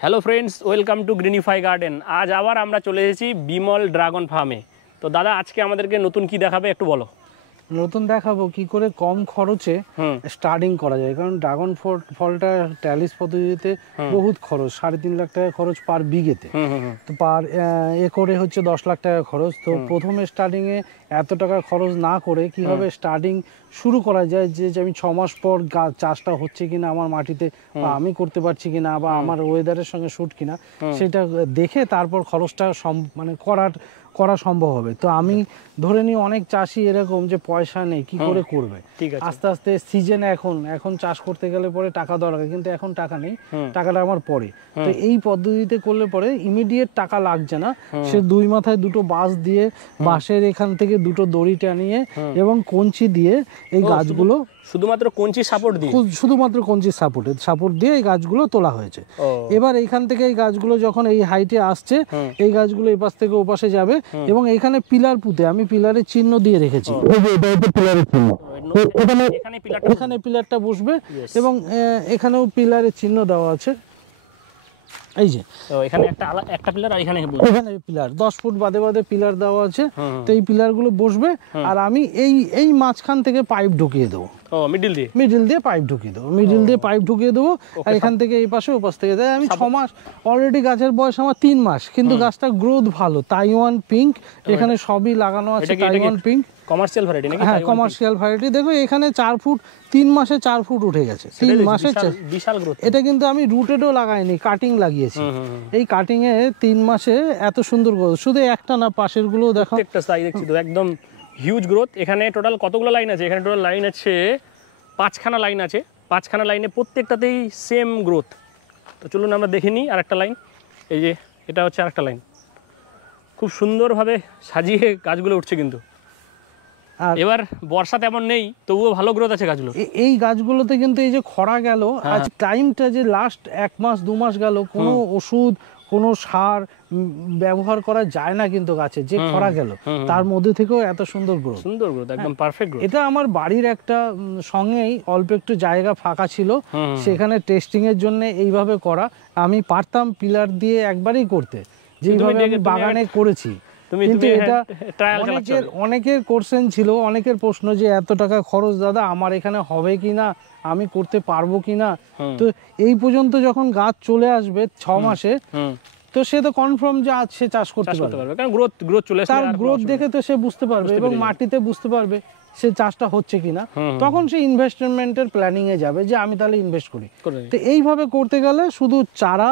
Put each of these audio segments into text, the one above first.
Hello friends, welcome to গ্রিনিফাই garden. আজ আবার আমরা চলে এসেছি বিমল ড্রাগন ফার্মে। তো দাদা, আজকে আমাদেরকে নতুন কি দেখাবে একটু বলো। নতুন দেখাবো কি করে কম খরচে স্টার্টিং করা যায়, কারণ ড্রাগন ফলটা ট্যালিস পদ্ধতিতে বহুত খরচ, 3.5 লাখ টাকা খরচ পার বিঘেতে। তো পার একরে হচ্ছে 10 লাখ টাকা খরচ। তো প্রথমে স্টার্টিং এ এত টাকা খরচ না করে কিভাবে স্টার্টিং শুরু করা যায়, যে আমি 6 মাস পর চাষটা হচ্ছে কিনা আমার মাটিতে, বা আমি করতে পারছি কিনা, বা আমার ওয়েদারের সঙ্গে শুট কিনা, সেটা দেখে তারপর খরচটা মানে করা সম্ভব হবে। তো আমি ধরে নিই অনেক চাষি এরকম যে পয়সা নেই, কি করে করবে, আস্তে আস্তে সিজন এখন চাষ করতে গেলে পরে টাকা দরকার, কিন্তু এখন টাকা নেই, টাকাটা আমার পরে। তো এই পদ্ধতিতে করলে পরে ইমিডিয়েট টাকা লাগছে না। সে 2 মাথায় 2টো বাঁশ দিয়ে, বাঁশের এখান থেকে 2টো দড়ি টানিয়ে এবং কঞ্চি দিয়ে এই গাছগুলো শুধুমাত্র কঞ্চি সাপোর্ট দিয়ে এই গাছগুলো তোলা হয়েছে। এবার এইখান থেকে এই গাছগুলো যখন এই হাইটে আসছে, এই গাছগুলো এই পাশ থেকে ও পাশে যাবে, এবং এখানে পিলার পুঁতে আমি পিলারের চিহ্ন দিয়ে রেখেছি। এখানে পিলারটা বসবে এবং এখানেও পিলারের চিহ্ন দেওয়া আছে। এই যে এখানে একটা পিলার, আর এখানে পিলার 10 ফুট বাদে বাদে পিলার দেওয়া আছে। তো এই পিলারগুলো বসবে, আর আমি এই মাঝখান থেকে পাইপ ঢুকিয়ে দেবো। মিডিল দিয়ে পাইপ ঢুকিয়ে দেবো। আর এখান থেকে এই পাশে ও পাশ থেকে দেয়। আমি 6 মাস অলরেডি, গাছের বয়স আমার 3 মাস, কিন্তু গাছটা গ্রোথ ভালো। তাইওয়ান পিঙ্ক এখানে সবই লাগানো আছে। তাইওয়ান পিঙ্ক কমার্শিয়াল ভ্যারাইটি নাকি? হ্যাঁ, কমার্শিয়াল ভ্যারাইটি। দেখো এখানে 4 ফুট, 3 মাসে 4 ফুট উঠে গেছে। 3 মাসে বিশাল গ্রোথ। এটা কিন্তু আমি রুটেডও লাগাইনি, কাটিং লাগিয়েছি। এই কাটিং এ 3 মাসে এত সুন্দর গ্রোথ। শুধু একটা না, পাশের গুলো দেখো, একটা সাইজ দেখছি তো একদম হিউজ গ্রোথ। এখানে টোটাল কতগুলো লাইন আছে? এখানে টোটাল লাইন আছে 5খানা লাইন আছে। 5খানা লাইনে প্রত্যেকটাতেই সেম গ্রোথ। তো চলুন আমরা দেখে নিই আর একটা লাইন। এই যে এটা হচ্ছে আরেকটা লাইন, খুব সুন্দরভাবে সাজিয়ে গাছগুলো উঠছে। কিন্তু এবার বর্ষা তেমন নেই, তবুও ভালো গ্রোথ আছে গাছগুলো। এই গাছগুলোতে কিন্তু এই যে খরা গেল, আজ টাইমটা যে লাস্ট 1 মাস 2 মাস গেল, কোনো ওষুধ কোনো সার ব্যবহার করা যায় না কিন্তু গাছে, যে খরা গেল তার মধ্যে থেকেও এত সুন্দর গ্রোথ, একদম পারফেক্ট গ্রোথ। এটা আমার বাড়ির একটা সঙ্গেই অল্প একটু জায়গা ফাঁকা ছিল, সেখানে টেস্টিং এর জন্য এইভাবে করা। আমি পারতাম পিলার দিয়ে একবারই করতে, যেভাবে আমি বাগানে করেছি। কিন্তু এটা অনেকের কোশ্চেন ছিল, অনেকের প্রশ্ন যে এত টাকা খরচ দাদা আমার এখানে হবে কিনা, আমি করতে পারবো কিনা। তো এই পর্যন্ত যখন গাছ চলে আসবে 6 মাসে, তো সে তো কনফার্ম যে আজ সে চাষ করতে পারবে, কারণ গ্রোথ চলে আসবে। তার গ্রোথ দেখে তো সে বুঝতে পারবে, এবং মাটিতে বুঝতে পারবে সে চাষটা হচ্ছে কিনা। তখন সে ইনভেস্টমেন্টের প্ল্যানিং এ যাবে যে আমি তাহলে ইনভেস্ট করি। তো এইভাবে করতে গেলে শুধু চারা,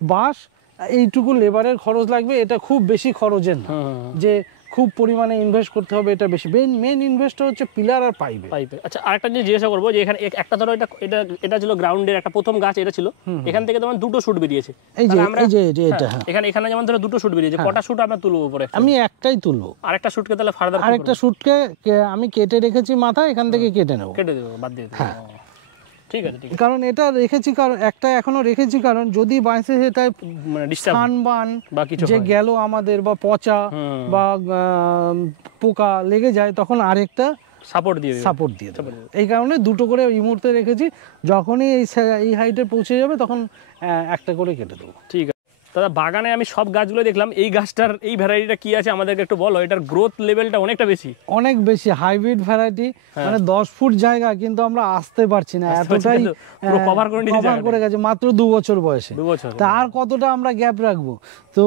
বাঁশ, এইটুকু লেবারের খরচ লাগবে। এটা খুব বেশি খরচের না যে খুব পরিমাণে ইনভেস্ট করতে হবে, এটা বেশি। মেন ইনভেস্ট হচ্ছে পিলার আর পাইপে। আচ্ছা, আরেকটা জিনিস জিজ্ঞাসা করবো, যে এখানে একটা ধরো এটা ছিল গ্রাউন্ডের একটা প্রথম গাছ, এটা ছিল, এখান থেকে তোমার 2টো শুট বেরিয়েছে। এই যে এটা এখানে যেমন ধরো 2টো শুট বেরিয়েছে, কটা শুট আমরা তুলবো উপরে? আমি একটাই তুলবো। আরেকটা শুটকে তাহলে ফার্দার, আরেকটা শুটকে আমি কেটে রেখেছি মাথা, এখান থেকে কেটে দেবো, বাদ দিয়ে দেবো। ঠিক আছে, কারণ এটা রেখেছি, কারণ একটা এখনো রেখেছি, কারণ যদি বাইসে সেটা সানবান যে গেল আমাদের, বা পচা বা পোকা লেগে যায়, তখন আরেকটা সাপোর্ট দিয়ে দেবো। এই কারণে 2টো করে এই মুহূর্তে রেখেছি। যখনই এই হাইটে পৌঁছে যাবে তখন একটা করে কেটে দেবো। ঠিক আছে দাদা, বাগানে আমি সব গাছগুলো দেখলাম, এই গাছটার এই ভ্যারাইটিটা কি আছে আমাদেরকে একটু বলো। এটার গ্রোথ লেভেলটা অনেক বেশি হাইব্রিড ভ্যারাইটি। মানে 10 ফুট জায়গা, কিন্তু আমরা আসতে পারছি না, এতটাই কভার করে গেছে মাত্র 2 বছর বয়সে। তার কতটা আমরা গ্যাপ রাখবো? তো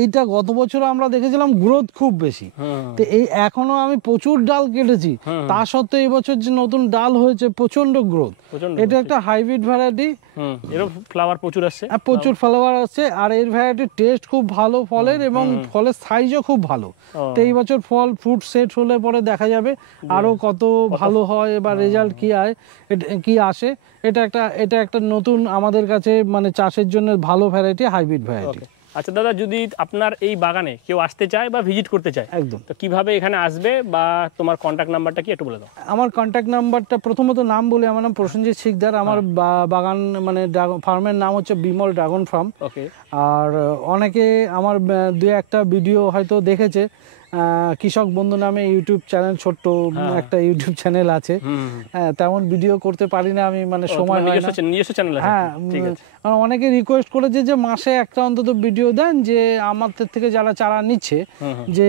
এইটা গত বছর আমরা দেখেছিলাম গ্রোথ খুব বেশি। তো এখনো আমি প্রচুর ডাল কেটেছি, তা সত্ত্বেও এই বছর যে নতুন ডাল হয়েছে প্রচন্ড গ্রোথ। এটা একটা হাইব্রিড ভ্যারাইটি, ফ্লাওয়ার প্রচুর আসছে, প্রচুর ফ্লাওয়ার আসছে। আর এর ভ্যারাইটির টেস্ট খুব ভালো ফলের, এবং ফলের সাইজও খুব ভালো। তো এই বছর ফ্রুট সেট হলে পরে দেখা যাবে আরো কত ভালো হয়, বা রেজাল্ট কি আসে। এটা একটা নতুন আমাদের কাছে, মানে চাষের জন্য ভালো ভ্যারাইটি, হাইব্রিড ভ্যারাইটি। আচ্ছা দাদা, যদি আপনার এই বাগানে কেউ আসতে চায় বা ভিজিট করতে চায়, একদম, তো কিভাবে এখানে আসবে, বা তোমার কন্ট্যাক্ট নাম্বারটা কি একটু বলে দাও। আমার কন্ট্যাক্ট নাম্বারটা, প্রথমত নাম বলে, আমার নাম প্রসেনজিৎ শিকদার। আমার বাগান মানে ফার্মের নাম হচ্ছে বিমল ড্রাগন ফার্ম। আর অনেকে আমার 2-1টা ভিডিও হয়তো দেখেছে, কৃষক বন্ধু নামে ইউটিউব চ্যানেল, ছোট্ট একটা ইউটিউব চ্যানেল আছে। তেমন ভিডিও করতে পারি না আমি, মানে সময় হয় না। নিজস্ব চ্যানেল আছে? হ্যাঁ, অনেকে রিকোয়েস্ট করেছে যে মাসে একটা অন্তত ভিডিও দেন, যে আমাদের থেকে যারা চারা নিচ্ছে যে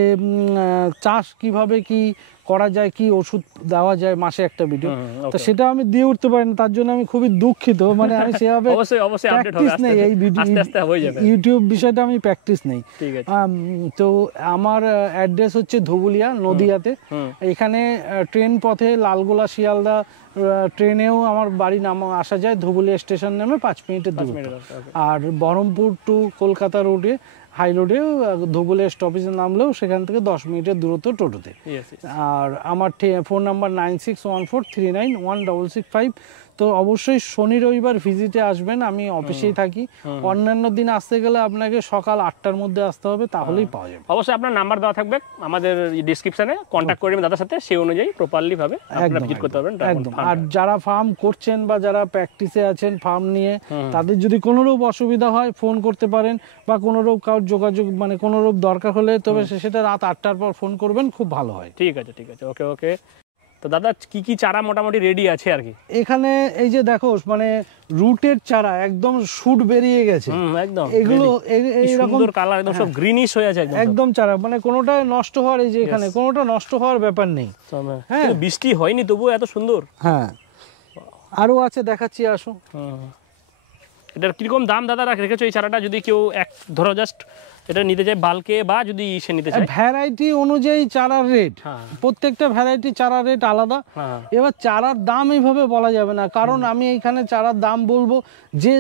চাষ কিভাবে কি করা যায়, কি ওষুধ দেওয়া যায়, মাসে একটা ভিডিও। তো সেটা আমি দিয়ে উঠতে পারি না, তার জন্য আমি খুবই দুঃখিত। মানে আমি সেভাবে প্র্যাকটিস নেই এই ইউটিউব বিষয়টা, আমি প্র্যাকটিস নেই। তো আমার অ্যাড্রেস হচ্ছে ধুবুলিয়া, নদিয়াতে। এখানে ট্রেন পথে লালগোলা শিয়ালদা ট্রেনেও আমার বাড়ি আসা যায়, ধুবুলিয়া স্টেশন নেমে 5 মিনিটের দূরত্ব। আর বহরমপুর টু কলকাতা রোডে, হাই রোডে ধুবুলিয়া স্টপেজে নামলেও সেখান থেকে 10 মিনিটের দূরত্ব টোটোতে। আর আমার ফোন নাম্বার 9614391665। তো অবশ্যই শনি রবিবার ভিজিটে আসবেন, আমি অফিসেই থাকি। অন্যান্য দিন আসতে গেলে আপনাকে সকাল 8টার মধ্যে আসতে হবে, তাহলেই পাওয়া যাবে। অবশ্যই আপনার নাম্বার দেওয়া থাকবে আমাদের ডেসক্রিপশনে, কন্ট্যাক্ট করবেন দাদার সাথে, সেই অনুযায়ী প্রপারলি ভাবে আপনারা ভিজিট করতে পারবেন। একদম। আর যারা ফার্ম করছেন বা যারা প্র্যাকটিসে আছেন ফার্ম নিয়ে, তাদের যদি কোনো রূপ অসুবিধা হয় ফোন করতে পারেন, বা কোনো রূপ কারোর যোগাযোগ, মানে কোনো রূপ দরকার হলে, তবে সেটা রাত 8টার পর ফোন করবেন, খুব ভালো হয়। ঠিক আছে, ঠিক আছে, ওকে ওকে। তো দাদা কি কি চারা মোটামুটি রেডি আছে আর কি? এখানে এই যে দেখো, মানে রুটের চারা একদম শুট বেরিয়ে গেছে, একদম এগুলো এইরকম কালার, একদম সব গ্রিনিশ হয়ে আছে একদম চারা, মানে কোনোটা নষ্ট হওয়ার, এই যে এখানে কোনোটা নষ্ট হওয়ার ব্যাপার নেই। হ্যাঁ, বৃষ্টি হয়নি তবুও এত সুন্দর। হ্যাঁ, আরো আছে, দেখাচ্ছি, আসো। এটার কিরকম দাম দাদা রেখেছো এই চারাটা, যদি কেউ ধরো জাস্ট এটা নিতে চায় বালকে, বা যদি সে নিতে চায়? ভ্যারাইটি অনুযায়ী চারার রেট, প্রত্যেকটা ভ্যারাইটি চারার রেট আলাদা। এবার চারার দাম এইভাবে বলা যাবে না, কারণ আমি এইখানে চারার দাম বলবো, যে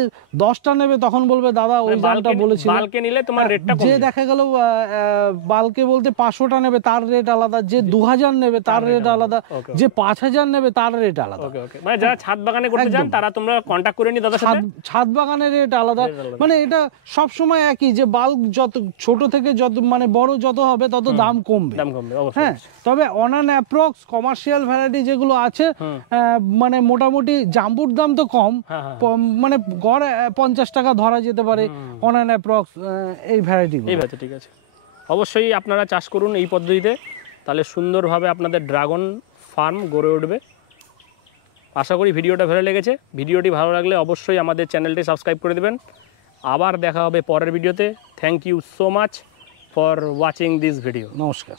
10টা নেবে তখন বলবে দাদা ওই দামটা বলেছিল। বালকে নিলে তোমার রেটটা কমে, যে দেখা গেল বালকে বলতে 500টা নেবে, তার রেট আলাদা। যে 2000 নেবে তার রেট আলাদা, যে 5000 নেবে তার রেট আলাদা। মানে যারা ছাদ বাগানে করতে চান তারা তোমরা কন্টাক্ট করে নি দাদার সাথে। ছাদ বাগানের রেট আলাদা, মানে এটা সব সময় একই, যে বাল্ক যত ছোট থেকে যত মানে বড় যত হবে তত দাম কমবে। হ্যাঁ, তবে on an approx commercial variety যেগুলো আছে, মানে মোটামুটি জাম্বুর দাম তো কম, মানে গড় 50 টাকা ধরা যেতে পারে অন অ্যান অ্যাপ্রক্স এই ভ্যারাইটি। ঠিক আছে, অবশ্যই আপনারা চাষ করুন এই পদ্ধতিতে, তাহলে সুন্দরভাবে আপনাদের ড্রাগন ফার্ম গড়ে উঠবে। আশা করি ভিডিওটা ভালো লেগেছে। ভিডিওটি ভালো লাগলে অবশ্যই আমাদের চ্যানেলটি সাবস্ক্রাইব করে দেবেন। আবার দেখা হবে পরের ভিডিওতে। Thank you so much for watching this video. নমস্কার।